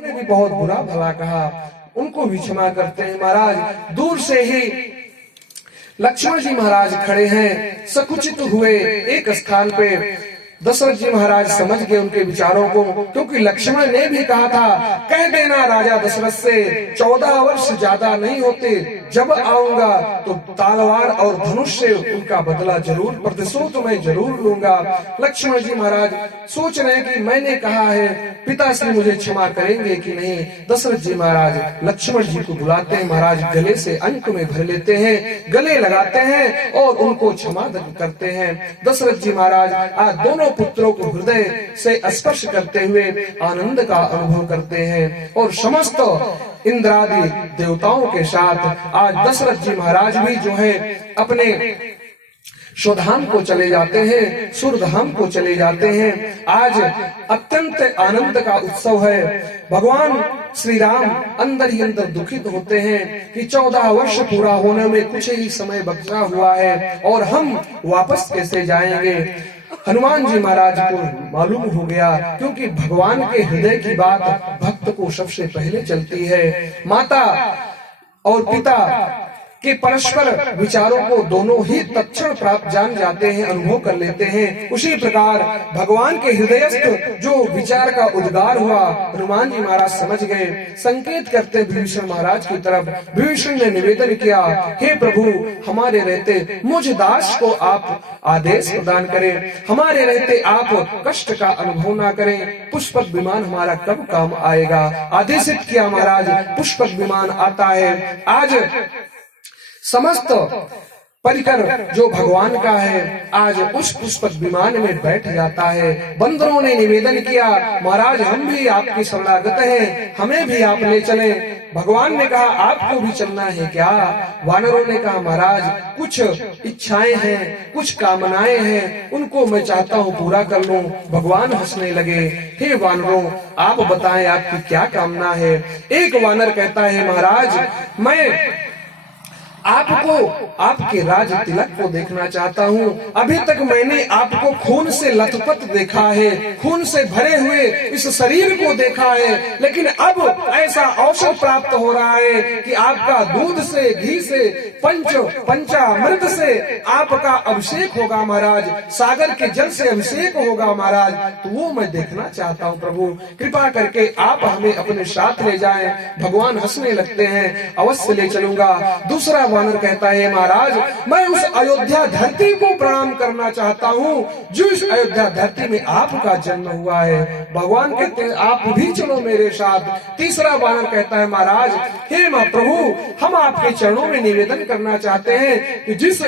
उन्होंने भी बहुत बुरा भला कहा, उनको भी क्षमा करते हैं महाराज। दूर से ही लक्ष्मण जी महाराज खड़े हैं, सकुचित हुए एक स्थान पे। दशरथ जी महाराज समझ गए उनके विचारों को, क्योंकि लक्ष्मण ने भी कहा था, कह देना राजा दशरथ से 14 वर्ष ज्यादा नहीं होते, जब आऊंगा तो तलवार और धनुष से उनका बदला जरूर, प्रतिशोध मैं जरूर लूंगा। लक्ष्मण जी महाराज सोच रहे हैं कि मैंने कहा है, पिताश्री मुझे क्षमा करेंगे कि नहीं। दशरथ जी महाराज लक्ष्मण जी को बुलाते हैं, महाराज गले से अंक में भर लेते हैं, गले लगाते हैं और उनको क्षमा करते हैं। दशरथ जी महाराज आज दोनों पुत्रों को हृदय से स्पर्श करते हुए आनंद का अनुभव करते हैं और समस्त इंद्रादि देवताओं के साथ आज दशरथ जी महाराज भी जो है अपने स्वधाम को चले जाते हैं, सुरधाम को चले जाते हैं। आज अत्यंत आनंद का उत्सव है। भगवान श्री राम अंदर ही अंदर दुखित होते हैं कि 14 वर्ष पूरा होने में कुछ ही समय बचा हुआ है और हम वापस कैसे जाएंगे। हनुमान जी महाराज को मालूम हो गया, क्योंकि भगवान के हृदय की बात भक्त को सबसे पहले चलती है। माता और पिता के परस्पर विचारों को दोनों ही तत्क्षण प्राप्त जान जाते हैं, अनुभव कर लेते हैं। उसी प्रकार भगवान के हृदयस्थ जो विचार का उद्गार हुआ, हनुमान जी महाराज समझ गए। संकेत करते विभीषण महाराज की तरफ विभीषण ने निवेदन किया, हे प्रभु, हमारे रहते मुझ दास को आप आदेश प्रदान करें, हमारे रहते आप कष्ट का अनुभव ना करें। पुष्पक विमान हमारा कब काम आएगा। आदेशित किया महाराज, पुष्पक विमान आता है। आज समस्त परिकर जो भगवान का है आज उस पुष्पक विमान में बैठ जाता है। बंदरों ने निवेदन किया, महाराज हम भी आपकी शरणागत हैं, हमें भी आप ले चलें। भगवान ने कहा, आपको भी चलना है क्या। वानरों ने कहा, महाराज कुछ इच्छाएं हैं, कुछ कामनाएं हैं, उनको मैं चाहता हूँ पूरा कर लूं। भगवान हंसने लगे, हे वानरों, आप बताएं आपकी क्या कामना है। एक वानर कहता है, महाराज मैं आपको आपके राज तिलक को देखना चाहता हूँ। अभी तक मैंने आपको खून से लथपथ देखा है, खून से भरे हुए इस शरीर को देखा है, लेकिन अब ऐसा अवसर प्राप्त हो रहा है कि आपका दूध से, घी से, पंचामृत से आपका अभिषेक होगा महाराज, सागर के जल से अभिषेक होगा महाराज, तो वो मैं देखना चाहता हूँ। प्रभु कृपा करके आप हमें अपने साथ ले जाएं। भगवान हंसने लगते हैं, अवश्य ले चलूंगा। दूसरा वानर कहता है, महाराज मैं उस अयोध्या धरती को प्रणाम करना चाहता हूँ जो इस अयोध्या धरती में आपका जन्म हुआ है। भगवान कहते हैं, आप भी चलो मेरे साथ। तीसरा वानर कहता है, महाराज हे मां प्रभु, हम आपके चरणों में निवेदन करना चाहते हैं कि जिस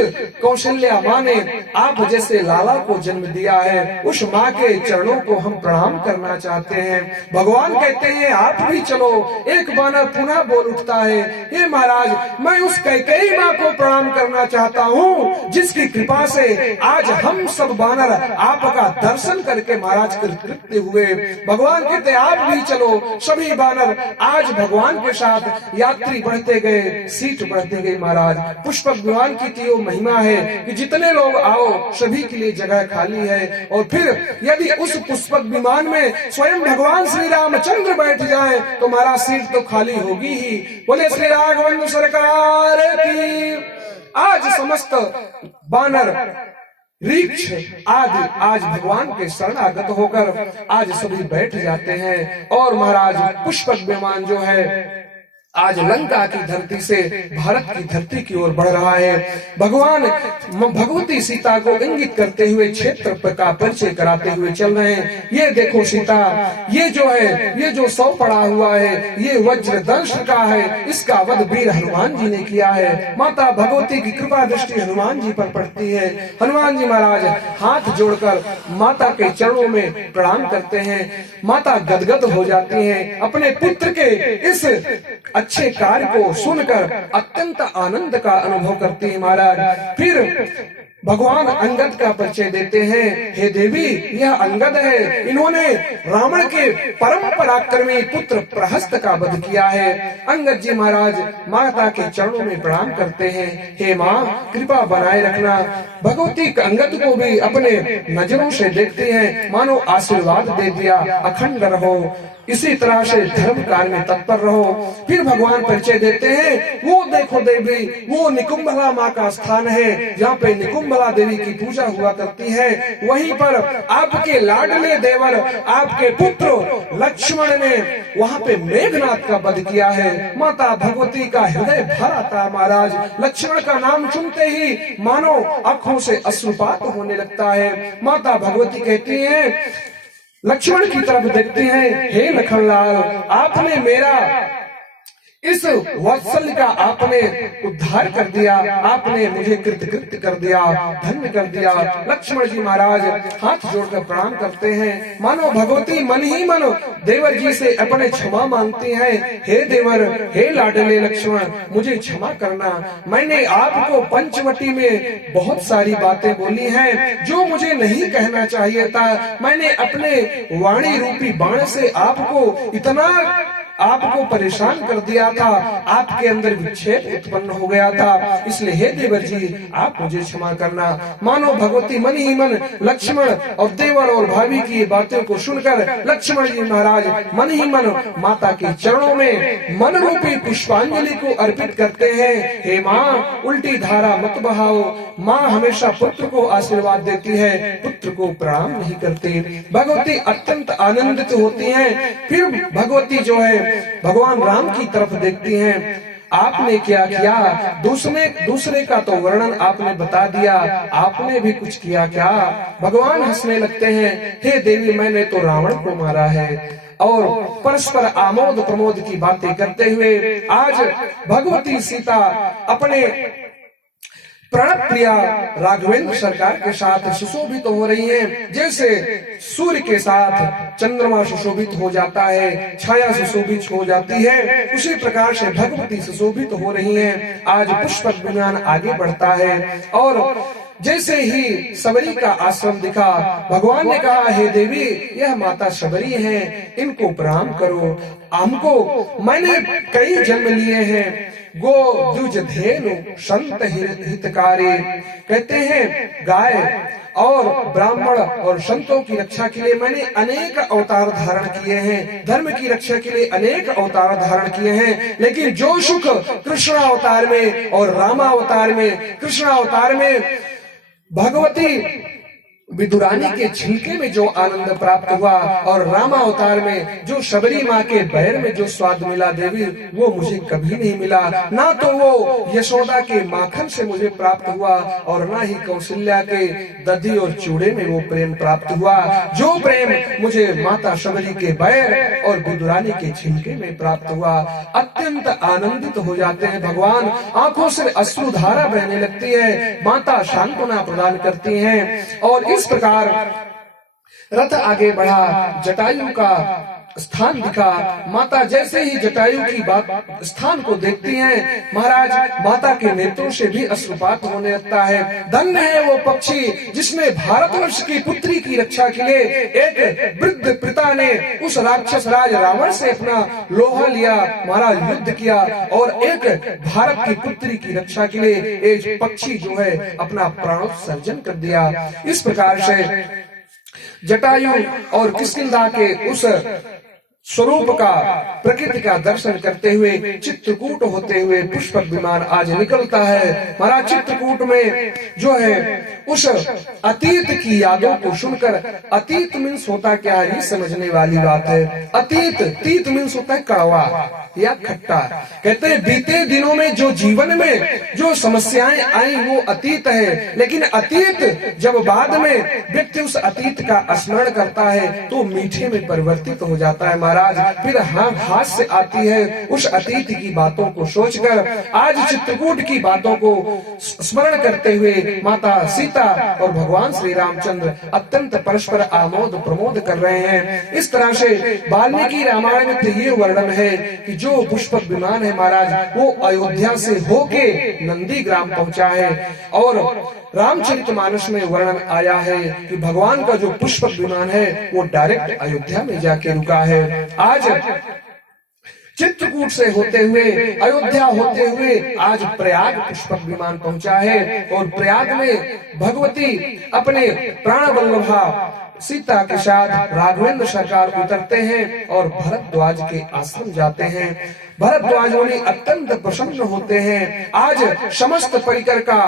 कौशल्या माँ ने आप जैसे लाला को जन्म दिया है, उस माँ के चरणों को हम प्रणाम करना चाहते हैं। भगवान कहते हैं, आप भी चलो। एक वानर पुनः बोल उठता है, हे महाराज मैं उस कैकेयी माँ को प्रणाम करना चाहता हूँ जिसकी कृपा से आज हम सब वानर आपका दर्शन करके महाराज कृतकृत्य हुए। भगवान कहते, आप भी चलो। सभी वानर आज भगवान के साथ यात्री बढ़ते गए, सीट बढ़ते गए महाराज। पुष्पक विमान की तो महिमा है कि जितने लोग आओ सभी के लिए जगह खाली है। और फिर यदि उस पुष्पक विमान में स्वयं भगवान श्री रामचंद्र बैठ जाए तो महाराज सीट तो खाली होगी ही। बोले श्री राघवेंद्र सरकार की। आज समस्त वानर रीक्ष आदि आज भगवान के शरणागत होकर आज सभी बैठ जाते हैं और महाराज पुष्पक विमान जो है आज लंका की धरती से भारत की धरती की ओर बढ़ रहा है। भगवान भगवती सीता को इंगित करते हुए क्षेत्र का परिचय कराते हुए चल रहे हैं। ये देखो सीता, ये जो है, ये जो सौ पड़ा हुआ है, ये वज्र दंश का है, इसका वध वीर हनुमान जी ने किया है। माता भगवती की कृपा दृष्टि हनुमान जी पर पड़ती है। हनुमान जी महाराज हाथ जोड़कर माता के चरणों में प्रणाम करते हैं। माता गदगद हो जाती हैं। अपने पुत्र के इस अच्छे कार्य को सुनकर अत्यंत आनंद का अनुभव करती है महाराज। फिर भगवान अंगद का परिचय देते हैं। हे देवी, यह अंगद है, इन्होंने रावण के परम पराक्रमी पुत्र प्रहस्त का वध किया है। अंगद जी महाराज माता के चरणों में प्रणाम करते हैं। हे माँ, कृपा बनाए रखना। भगवती अंगद को भी अपने नजरों से देखते हैं, मानो आशीर्वाद दे दिया, अखंड रहो। इसी तरह से धर्म कार्य में तत्पर रहो। फिर भगवान परिचय देते हैं, वो देखो देवी, वो निकुंभला माँ का स्थान है, जहाँ पे निकुंभला देवी की पूजा हुआ करती है। वहीं पर आपके लाडले देवर, आपके पुत्र लक्ष्मण ने वहाँ पे मेघनाथ का वध किया है। माता भगवती का हृदय भरा था महाराज। लक्ष्मण का नाम सुनते ही मानो आंखों से अश्रुपात होने लगता है। माता भगवती कहती हैं, लक्ष्मण की तरफ देखते हैं, हे लखनलाल, आपने मेरा इस वात्सल्य का आपने उद्धार कर दिया, आपने मुझे कृतकृत्य कर दिया, धन्य कर दिया। लक्ष्मण जी महाराज हाथ जोड़कर प्रणाम करते हैं। मानो भगवती मन ही मन देवर जी से अपने क्षमा मांगती हैं। हे देवर, हे लाडले लक्ष्मण, मुझे क्षमा करना। मैंने आपको पंचवटी में बहुत सारी बातें बोली हैं जो मुझे नहीं कहना चाहिए था। मैंने अपने वाणी रूपी बाण से आपको परेशान कर दिया था, आपके अंदर विक्षेप उत्पन्न हो गया था। इसलिए हे देवर जी, आप मुझे क्षमा करना। मानो भगवती मन ही मन लक्ष्मण और देवर और भाभी की बातों को सुनकर लक्ष्मण जी महाराज मन ही मन माता के चरणों में मन रूपी पुष्पांजलि को अर्पित करते हैं। हे माँ, उल्टी धारा मत बहाओ। माँ हमेशा पुत्र को आशीर्वाद देती है, पुत्र को प्रणाम नहीं करती। भगवती अत्यंत आनंदित होती हैं। फिर भगवती जो है भगवान राम की तरफ देखती हैं। आपने क्या किया? दूसरे का तो वर्णन आपने बता दिया, आपने भी कुछ किया क्या? भगवान हंसने लगते हैं, हे देवी, मैंने तो रावण को मारा है। और परस्पर आमोद प्रमोद की बातें करते हुए आज भगवती सीता अपने प्रणव प्रिया राघवेंद्र सरकार के साथ सुशोभित हो रही हैं। जैसे सूर्य के साथ चंद्रमा सुशोभित हो जाता है, छाया सुशोभित हो जाती है, उसी प्रकार से भगवती सुशोभित हो रही हैं। आज पुष्पक विमान आगे बढ़ता है और जैसे ही सबरी का आश्रम दिखा, भगवान ने कहा, हे देवी, यह माता सबरी हैं, इनको प्रणाम करो। हमको मैंने कई जन्म लिए हैं, गो द्विज धेनु संत हितकारी। कहते हैं गाय और ब्राह्मण और संतों की रक्षा के लिए मैंने अनेक अवतार धारण किए हैं, धर्म की रक्षा के लिए अनेक अवतार धारण किए हैं, लेकिन जो सुख कृष्ण अवतार में और रामावतार में, कृष्ण अवतार में भगवती विदुरानी के छिलके में जो आनंद प्राप्त हुआ और रामावतार में जो शबरी माँ के बैर में जो स्वाद मिला देवी, वो मुझे कभी नहीं मिला। ना तो वो यशोदा के माखन से मुझे प्राप्त हुआ और ना ही कौशल्या के दधी और चूड़े में वो प्रेम प्राप्त हुआ। जो प्रेम मुझे माता शबरी के बैर और विदुरानी के छिलके में प्राप्त हुआ। अत्यंत आनंदित हो जाते हैं भगवान, आंखों से अश्रुधारा बहने लगती है। माता सांत्वना प्रदान करती हैं और इस प्रकार रथ आगे बढ़ा, जटायु का स्थान दिखा। माता जैसे ही जटायु की बात स्थान को देखती हैं, महाराज माता के नेत्रों से भी अश्रुपात होने लगता है। धन्य है वो पक्षी जिसने भारतवर्ष की पुत्री की रक्षा के लिए एक वृद्ध पिता ने उस राक्षस राज रावण से अपना लोहा लिया, महाराज युद्ध किया और एक भारत की पुत्री की रक्षा के लिए एक पक्षी जो है अपना प्राणोत्सर्जन कर दिया। इस प्रकार से जटायु और किष्किंधा के उस स्वरूप का, प्रकृति का दर्शन करते हुए चित्रकूट होते हुए पुष्पक विमान आज निकलता है। महाराज चित्रकूट में जो है उस अतीत की यादों को सुनकर, अतीत मीन्स होता क्या है, ये समझने वाली बात है। तीत मीन्स होता है कड़वा या खट्टा। कहते हैं बीते दिनों में जो जीवन में जो समस्याएं आई वो अतीत है, लेकिन अतीत जब बाद में व्यक्ति उस अतीत का स्मरण करता है तो मीठे में परिवर्तित हो जाता है महाराज। फिर हाथ से आती है उस अतीत की बातों को सोचकर। आज चित्रकूट की बातों को स्मरण करते हुए माता सीता और भगवान श्री रामचंद्र अत्यंत परस्पर आमोद प्रमोद कर रहे हैं। इस तरह से वाल्मीकि रामायण में तो ये वर्णन है कि जो पुष्पक विमान है महाराज वो अयोध्या से होके नंदी ग्राम पहुंचा है और रामचरितमानस में वर्णन आया है कि भगवान का जो पुष्पक विमान है वो डायरेक्ट अयोध्या में जाके रुका है। आज चित्रकूट से होते हुए अयोध्या होते हुए आज प्रयाग पुष्पक विमान पहुंचा है और प्रयाग में भगवती अपने प्राण वल्लभा सीता के साथ राघवेंद्र सरकार उतरते हैं और भरद्वाज के आश्रम जाते हैं। भरद्वाज मुनि अत्यंत प्रसन्न होते हैं। आज समस्त परिकर का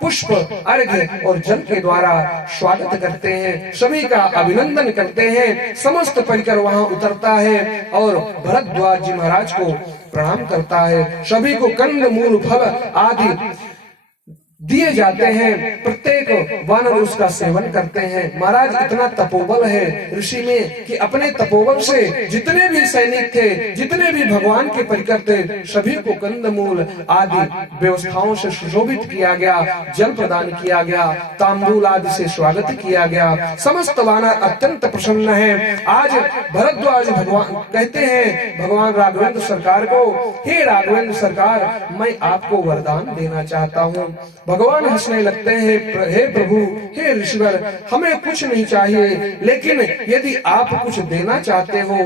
पुष्प, अर्घ्य और जल के द्वारा स्वागत करते हैं, सभी का अभिनंदन करते हैं। समस्त परिकर वहां उतरता है और भरद्वाज जी महाराज को प्रणाम करता है। सभी को कंद मूल फल आदि दिए जाते हैं। प्रत्येक वानर उसका सेवन करते हैं। महाराज इतना तपोबल है ऋषि में कि अपने तपोबल से जितने भी सैनिक थे, जितने भी भगवान के परिकर थे, सभी को कंदमूल आदि व्यवस्थाओं से सुशोभित किया गया, जल प्रदान किया गया, तांबूल आदि से स्वागत किया गया। समस्त वानर अत्यंत प्रसन्न है। आज भरद्वाज भगवान कहते हैं भगवान राघवेंद्र सरकार को, हे राघवेंद्र सरकार, मैं आपको वरदान देना चाहता हूँ। भगवान हंसने लगते हैं, हे प्रभु, हे ऋषिवर, हमें कुछ नहीं चाहिए, लेकिन यदि आप कुछ देना चाहते हो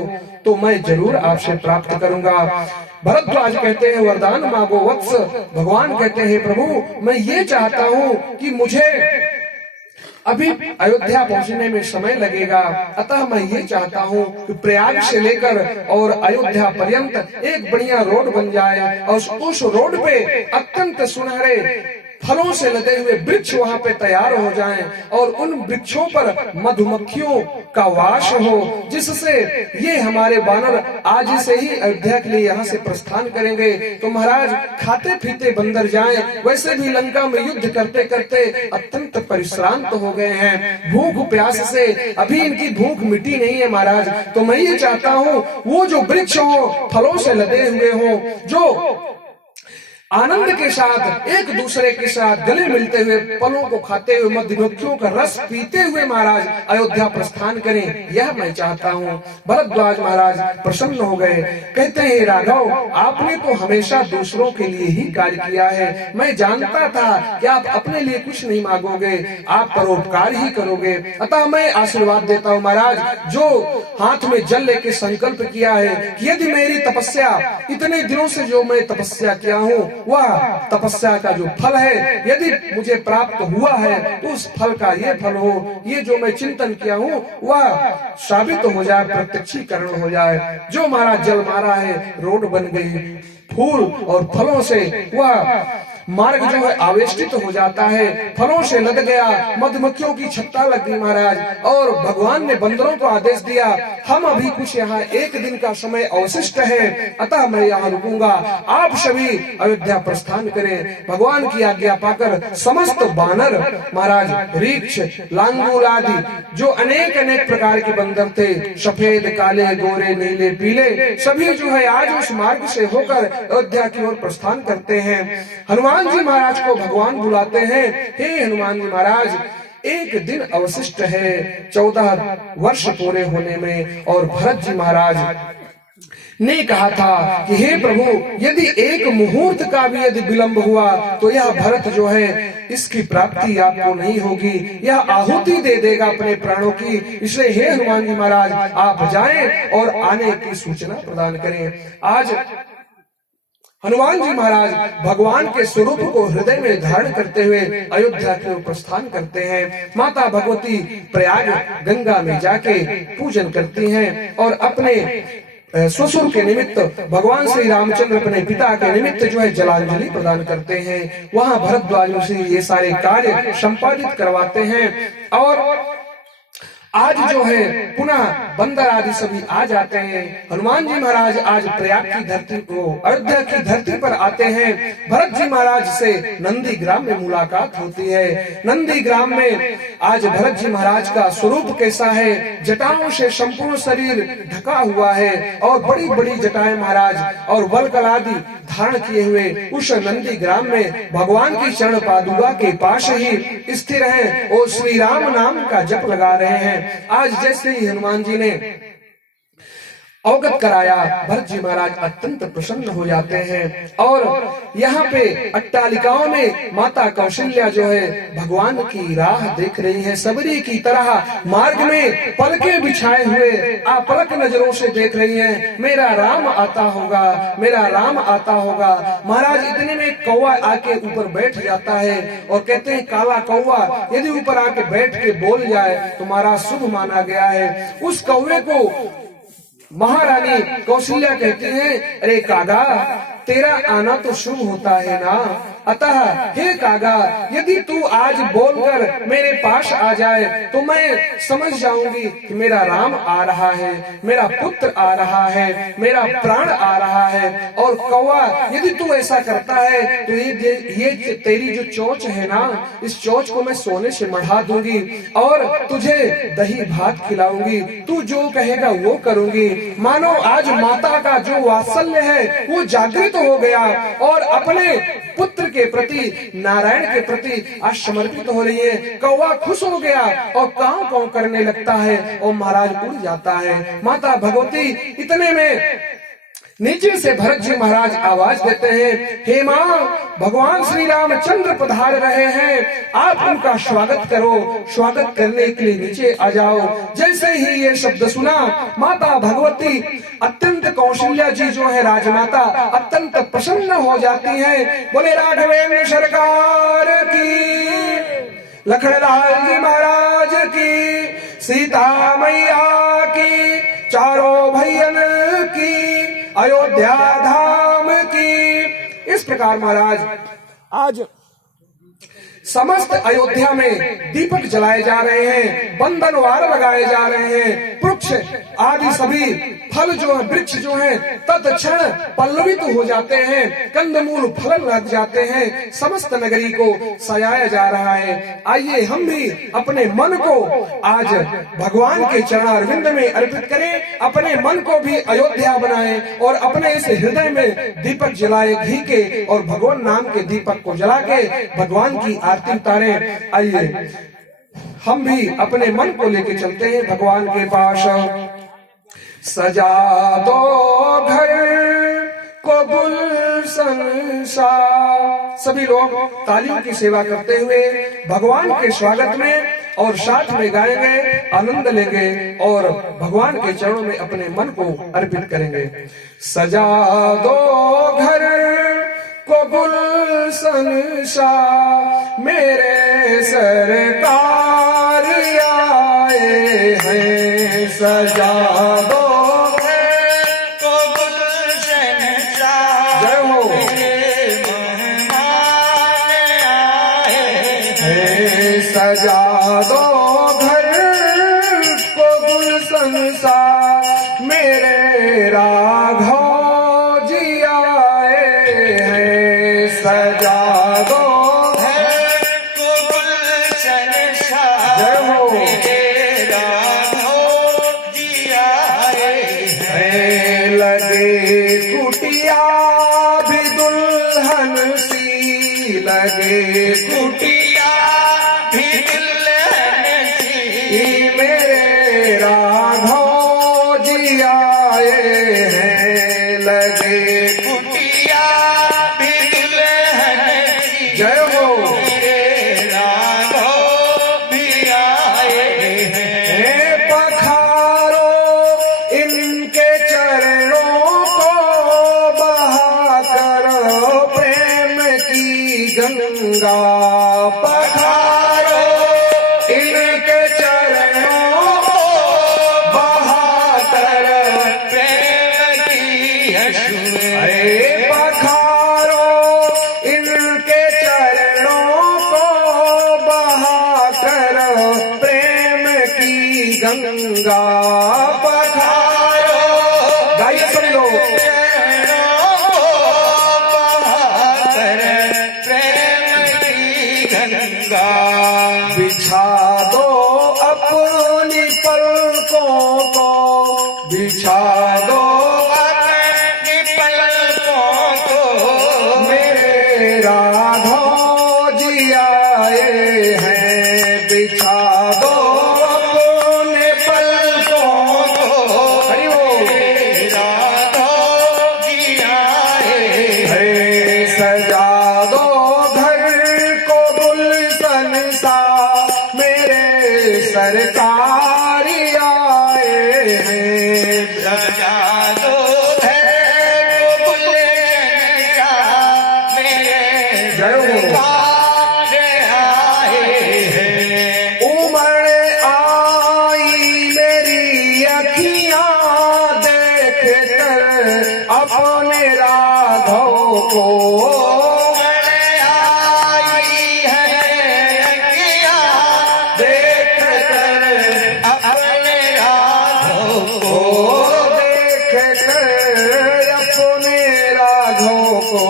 तो मैं जरूर आपसे प्राप्त करूंगा। भरद्वाज कहते हैं वरदान मांगो वत्स। भगवान कहते हैं प्रभु, मैं ये चाहता हूँ कि मुझे अभी अयोध्या पहुंचने में समय लगेगा, अतः मैं ये चाहता हूँ कि प्रयाग से लेकर और अयोध्या पर्यंत एक बढ़िया रोड बन जाए और उस रोड पे अत्यंत सुनहरे फलों से लदे हुए वृक्ष वहाँ पे तैयार हो जाएं और उन वृक्षों पर मधुमक्खियों का वास हो, जिससे ये हमारे वानर आज से ही अयोध्या के लिए यहाँ से प्रस्थान करेंगे तो महाराज खाते पीते बंदर जाएं। वैसे भी लंका में युद्ध करते करते अत्यंत परिश्रांत हो गए हैं, भूख प्यास से अभी इनकी भूख मिटी नहीं है महाराज। तो मैं ये चाहता हूँ वो जो वृक्ष हो, फलों से लदे हुए हो, जो आनंद के साथ एक दूसरे के साथ गले मिलते हुए फलों को खाते हुए मधुमक्खियों का रस पीते हुए महाराज अयोध्या प्रस्थान करें, यह मैं चाहता हूँ। भरद्वाज महाराज प्रसन्न हो गए, कहते हैं राघव, आपने तो हमेशा दूसरों के लिए ही कार्य किया है। मैं जानता था कि आप अपने लिए कुछ नहीं मांगोगे, आप परोपकार ही करोगे, अतः मैं आशीर्वाद देता हूँ महाराज। जो हाथ में जल लेके संकल्प किया है कि यदि मेरी तपस्या, इतने दिनों से जो मैं तपस्या किया हूँ, वह तपस्या का जो फल है यदि मुझे प्राप्त हुआ है तो उस फल का ये फल हो, ये जो मैं चिंतन किया हूँ वह साबित हो जाए, प्रत्यक्षीकरण हो जाए। जो महाराज जल मारा है, रोड बन गई, फूल और फलों से वह मार्ग जो है आवेष्टित हो जाता है, फलों से लद गया, मधुमक्खियों की छत्ता लग गई महाराज। और भगवान ने बंदरों को आदेश दिया, हम अभी कुछ यहाँ एक दिन का समय अवशिष्ट है, अतः मैं यहाँ रुकूंगा, आप सभी अयोध्या प्रस्थान करें। भगवान की आज्ञा पाकर समस्त बानर महाराज, रीछ, लांगूल आदि जो अनेक अनेक प्रकार के बंदर थे, सफेद, काले, गोरे, नीले, पीले, सभी जो है आज उस मार्ग से होकर अयोध्या की ओर प्रस्थान करते हैं। हनुमान जी महाराज को भगवान बुलाते हैं, हे हनुमान जी महाराज, एक दिन अवशिष्ट है 14 वर्ष पूरे होने में, और भरत जी महाराज ने कहा था कि हे प्रभु, यदि एक मुहूर्त का भी यदि विलंब हुआ तो यह भरत जो है इसकी प्राप्ति आपको नहीं होगी, यह आहुति दे देगा अपने प्राणों की। इसलिए हे हनुमान जी महाराज, आप जाएं और आने की सूचना प्रदान करें। आज हनुमान जी महाराज भगवान के स्वरूप को हृदय में धारण करते हुए अयोध्या की ओर प्रस्थान करते हैं। माता भगवती प्रयाग गंगा में जाके पूजन करती हैं और अपने ससुर के निमित्त भगवान श्री रामचंद्र अपने पिता के निमित्त जो है जलांजलि प्रदान करते हैं। वहाँ भरद्वाज से ये सारे कार्य संपादित करवाते हैं और आज जो है पुनः बंदर आदि सभी आ जाते हैं। हनुमान जी महाराज आज प्रयाग की धरती को, अयोध्या की धरती पर आते हैं। भरत जी महाराज से नंदी ग्राम में मुलाकात होती है। नंदी ग्राम में आज भरत जी महाराज का स्वरूप कैसा है, जटाओं से संपूर्ण शरीर ढका हुआ है और बड़ी बड़ी जटाएं महाराज और वल्कल आदि धारण किए हुए उस नंदी ग्राम में भगवान की चरण पादुका के पास ही स्थिर हैं और श्री राम नाम का जप लगा रहे हैं। आज जैसे ही हनुमान जी ने अवगत कराया। भरत जी महाराज अत्यंत प्रसन्न हो जाते हैं और यहाँ पे अट्टालिकाओं में माता कौशल्या जो है भगवान की राह देख रही है। सबरी की तरह मार्ग में पलके बिछाए हुए अपलक नजरों से देख रही हैं, मेरा राम आता होगा, मेरा राम आता होगा। महाराज इतने में कौवा आके ऊपर बैठ जाता है और कहते हैं काला कौवा यदि ऊपर आके बैठ के बोल जाए तो महाराज शुभ माना गया है। उस कौवे को महारानी कौशल्या कहती हैं, अरे कागा तेरा आना तो शुभ होता है ना, अतः हे कागा यदि तू आज बोलकर मेरे पास आ जाए तो मैं समझ जाऊंगी कि मेरा राम आ रहा है, मेरा पुत्र आ रहा है, मेरा प्राण आ रहा है। और कौवा यदि तू ऐसा करता है तो ये तेरी जो चोंच है ना, इस चोंच को मैं सोने से मढ़ा दूंगी और तुझे दही भात खिलाऊंगी, तू जो कहेगा वो करूंगी। मानो आज माता का जो वात्सल्य है वो जागृत हो गया और अपने पुत्र के प्रति, नारायण के प्रति आज समर्पित हो रही है। कौवा खुश हो गया और कांव कांव करने लगता है और महाराज उड़ जाता है। माता भगवती इतने में नीचे से भरत जी महाराज आवाज देते हैं, हे माँ भगवान श्री रामचंद्र पधार रहे हैं, आप उनका स्वागत करो, स्वागत करने के लिए नीचे आ जाओ। जैसे ही ये शब्द सुना माता भगवती अत्यंत कौशल्या जी जो है राजमाता अत्यंत प्रसन्न हो जाती है। बोले राघवेंद्र सरकार की, लखनलाल जी महाराज की, सीता मैया की, चारों भैयन की, अयोध्या धाम की। इस प्रकार महाराज आज समस्त अयोध्या में दीपक जलाए जा रहे हैं, बंधनवार लगाए जा रहे हैं, वृक्ष आदि सभी फल जो है, वृक्ष जो है तत्क्षण पल्लवित हो जाते हैं, कंदमूल फल लग जाते हैं, समस्त नगरी को सजाया जा रहा है। आइए हम भी अपने मन को आज भगवान के चरणारविंद में अर्पित करें, अपने मन को भी अयोध्या बनाएं और अपने इस हृदय में दीपक जलाए घी के और भगवान नाम के दीपक को जला के भगवान की आरती उतारें। आइए हम भी अपने मन को लेके चलते हैं भगवान के पास। सजा दो घर को गुलशन सा। सभी लोग तालियों की सेवा करते हुए भगवान के स्वागत में और साथ में गाएंगे, आनंद लेंगे और भगवान के चरणों में अपने मन को अर्पित करेंगे। सजा दो घर को गुलशन सा, मेरे सरकार आए हैं। सजा दो को गुलशन सा, जय हो, मेरे मेहमान आए हैं। सजा दो घर को गुलशन सा, मेरे राघव जी आए हैं। सजा दो घर को गुलशन सा, जय हो, मेरे राघव जी आए हैं। लगे कुटिया भी दुल्हन सी, लगे कुटिया भी दुल्हन सी, मेरे राघव जी आए हैं। लगे कुटिया भी दुल्हन सी, जय हो, मेरे राघव भी आए हैं। पखारो इनके चरणों को, बहा करो प्रेम की गंगा। पखारो इनके चरणों को, बहा करो प्रेम की यशुए, पखारो इनके चरणों को, बहा करो प्रेम की गंगा। पखारो, गाइए सभी लोग, चरणों को बहाकर प्रेम की गंगा। बिछा दो अपनी पलकों को, बिछा दो अपनी पलकों को, मेरे राघव जी आए हैं। बिछा दो अपने पलकों अपने राघव को आई है अखियाँ देख कर अपने राघव को देख कर अपने राघव को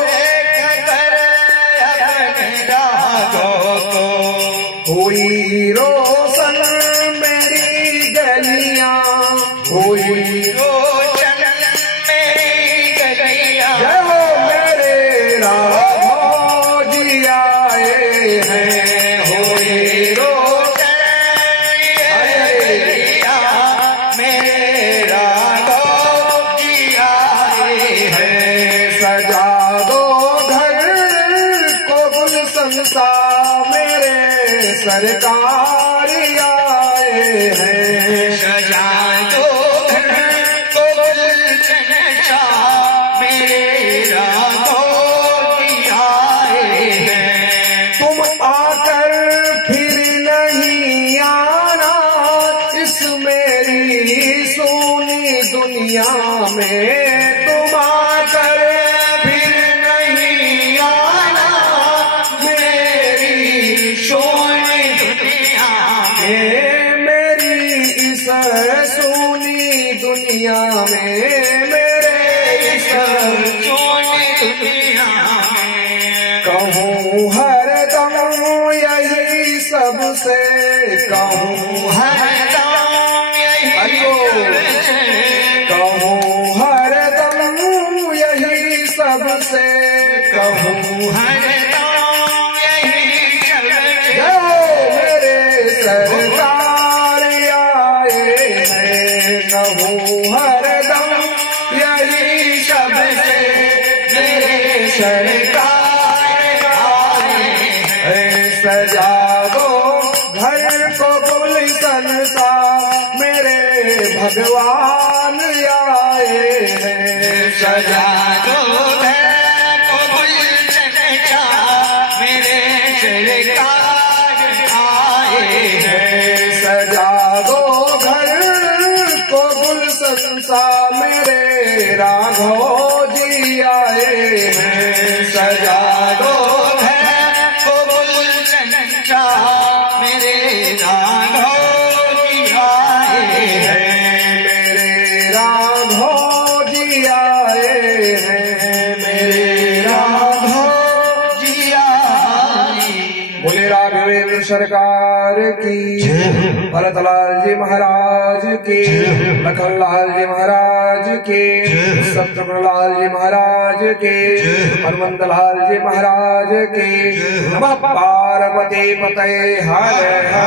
देख कर अपने राघव को हुई रोशन मेरी गलियां हुई रोशन मेरी गलियाँ जय हो मेरे राघव जी आए हैं हुई रोशन मेरे राघव जी आए हैं सजा दो घर को गुलशन सा मेरे सरकार आए हैं सजा दो घर को गुलशन सा मेरे राघव जी आए हैं तुम आकर फिर नहीं आना इस मेरी सोनी दुनिया में तुम आकर फिर नहीं आना मेरी सोनी दुनिया मेरी इस सोनी दुनिया में मेरे इस सोनी दुनिया कहूँ हरदम यही सबसे कहूँ हरदम यही कहूँ हरदम यही सबसे कहूँ हरदम यही सबसे जय मेरे सरकार आए हैं कहूँ हरदम यही सबसे मेरे सरकार आए हैं सजा दो घर को गुलशन सा मेरे भगवान आए हैं सजा दो घर को गुलशन सा मेरे सरकार आए हैं सजा दो घर को गुलशन सा मेरे राघव जी आए हैं सजा दो घर को गुलशन सा मेरे राघव जी आए हैं मेरे राघव जी आए हैं मेरे राघव जी आए बोले राघवेंद्र सरकार की भरतलाल जी महाराज की लखनलाल जी महाराज की शत्रुघ्नलाल जी महाराज की हनुमंतलाल जी महाराज की नमः पार्वती पतये हर हर